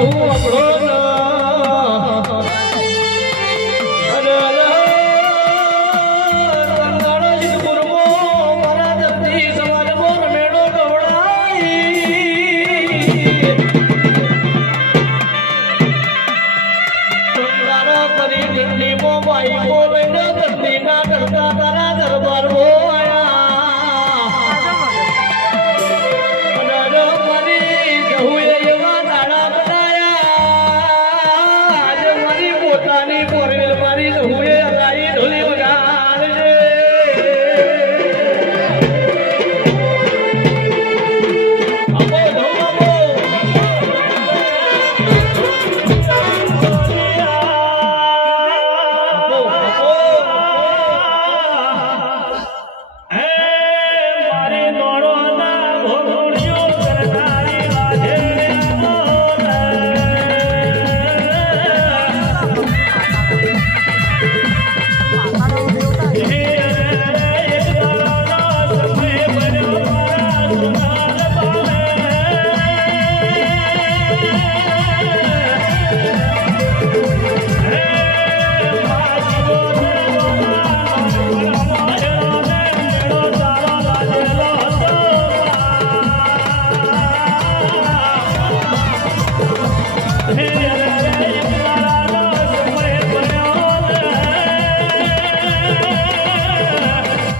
હું અકડો મોબાઈલ બોલે ના ધરતી ના ધરતા તારા દરબાર બોલ ભવાની